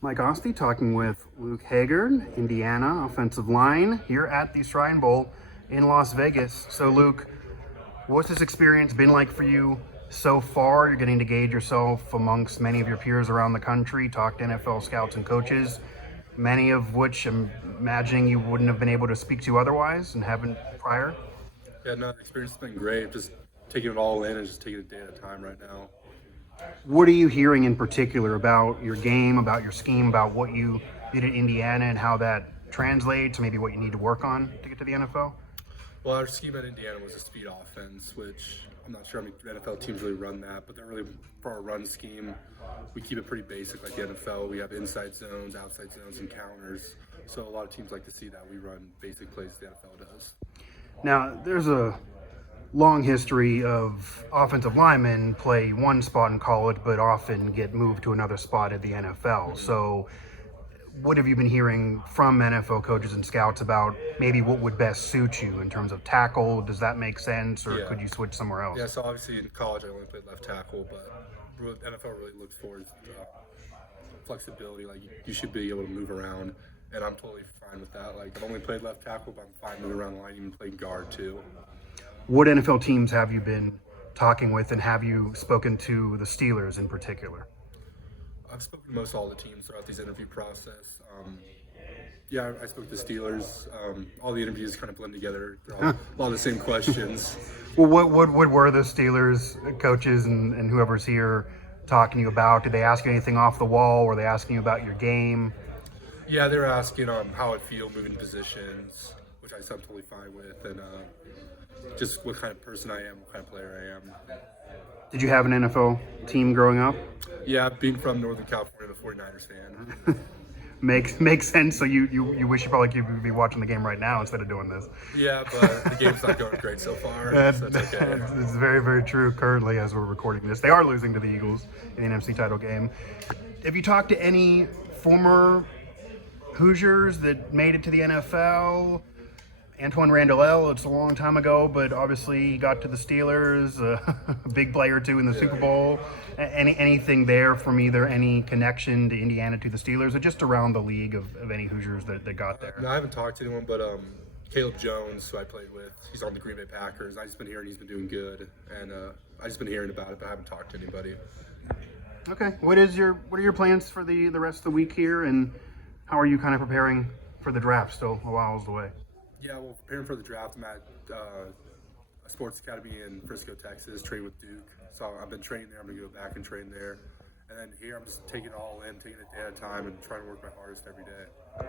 Mike Osti talking with Luke Haggard, Indiana offensive line, here at the Shrine Bowl in Las Vegas. So, Luke, what's this experience been like for you so far? You're getting to gauge yourself amongst many of your peers around the country, talk to NFL scouts and coaches, many of which I'm imagining you wouldn't have been able to speak to otherwise and haven't prior. Yeah, no, the experience has been great. Just taking it all in and just taking it day at a time right now. What are you hearing in particular about your game, about your scheme, about what you did at Indiana and how that translates, maybe what you need to work on to get to the NFL? Well, our scheme at Indiana was a speed offense, which I'm not sure how many NFL teams really run that, but they're really for our run scheme. We keep it pretty basic like the NFL. We have inside zones, outside zones, and counters. So a lot of teams like to see that we run basic plays the NFL does. Now, there's a long history of offensive linemen play one spot in college, but often get moved to another spot at the NFL. So, what have you been hearing from NFL coaches and scouts about maybe what would best suit you in terms of tackle? Does that make sense, or Yeah. could you switch somewhere else? Yeah, so obviously in college I only played left tackle, but what NFL really looks for is flexibility. Like you should be able to move around, and I'm totally fine with that. Like I've only played left tackle, but I'm fine moving around the line, even playing guard too. What NFL teams have you been talking with, and have you spoken to the Steelers in particular? I've spoken to most all the teams throughout these interview process. Yeah, I spoke to the Steelers. All the interviews kind of blend together. They're all, a lot of the same questions. Well, what were the Steelers coaches and whoever's here talking to you about? Did they ask you anything off the wall? Were they asking you about your game? Yeah, they were asking how I feel moving positions, which I said I'm totally fine with, and just what kind of person I am, what kind of player I am. Did you have an NFL team growing up? Yeah, being from Northern California, I'm a 49ers fan. Makes sense. So you wish you probably could be watching the game right now instead of doing this. Yeah, but the game's not going great so far, so it's okay. It's very, very true currently as we're recording this. They are losing to the Eagles in the NFC title game. Have you talked to any former Hoosiers that made it to the NFL? Antoine Randall, it's a long time ago, but obviously he got to the Steelers, a big player too in the Super Bowl. Anything there from either any connection to Indiana to the Steelers or just around the league of any Hoosiers that got there? No, I haven't talked to anyone, but Caleb Jones, who I played with, he's on the Green Bay Packers. I just been hearing he's been doing good, and I just been hearing about it, but I haven't talked to anybody. Okay, what are your plans for the rest of the week here, and how are you kind of preparing for the draft? Still a while away. Yeah, well, preparing for the draft, I'm at a sports academy in Frisco, Texas, training with Duke. So I've been training there. I'm going to go back and train there. And then here, I'm just taking it all in, taking it day at a time, and trying to work my hardest every day.